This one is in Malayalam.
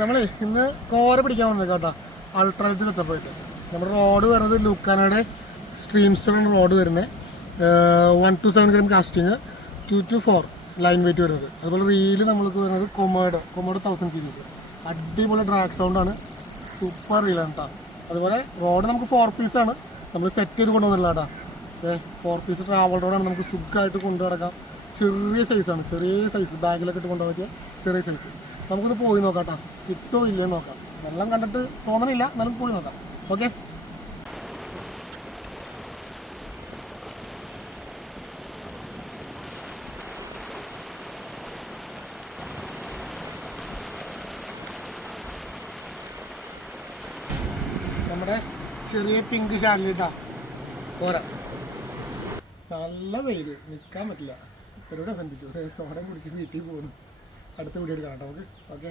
നമ്മളെ ഇന്ന് കോര പിടിക്കാൻ വന്നത് കേട്ടോ. അൾട്രാലൈറ്റ് സെറ്റപ്പായിട്ട് നമ്മുടെ റോഡ് വരുന്നത് ലുക്കാനയുടെ സ്ട്രീം സ്റ്റോൺ റോഡ് വരുന്നത് 1 to 7 gram casting 2 to 4 line weight വരുന്നത്. അതുപോലെ റീല് നമ്മൾക്ക് വരുന്നത് കൊമേഡോ 1000 സീരീസ്. അടിപൊളി ഡ്രാഗ് സൗണ്ടാണ്, സൂപ്പർ റീലാണ് കേട്ടോ. അതുപോലെ റോഡ് നമുക്ക് 4 പീസാണ് നമ്മൾ സെറ്റ് ചെയ്ത് കൊണ്ടുവന്നില്ല കേട്ടോ. 4 പീസ് ട്രാവൽ റോഡാണ്, നമുക്ക് സുഖമായിട്ട് കൊണ്ടു കിടക്കാം. ചെറിയ സൈസാണ്, ചെറിയ സൈസ് ബാഗിലൊക്കെ ഇട്ട് കൊണ്ടുപോകാൻ പറ്റിയ ചെറിയ സൈസ്. നമുക്കിത് പോയി നോക്കാം കേട്ടോ, കിട്ടുമോ ഇല്ലയെന്ന് നോക്കാം. വെള്ളം കണ്ടിട്ട് തോന്നണില്ല, എന്നാലും പോയി നോക്കാം. ഓക്കെ, നമ്മുടെ ചെറിയ പിങ്ക് ഷാലിട്ടാ പോരാ. നല്ല വെയിൽ, നിൽക്കാൻ പറ്റില്ല. പരിപാടി അവസാനിപ്പിച്ചു. സോഡ കുടിച്ച് വീട്ടിൽ പോകുന്നു. അടുത്ത വീഡിയോ കാണാം നമുക്ക്. ഓക്കെ.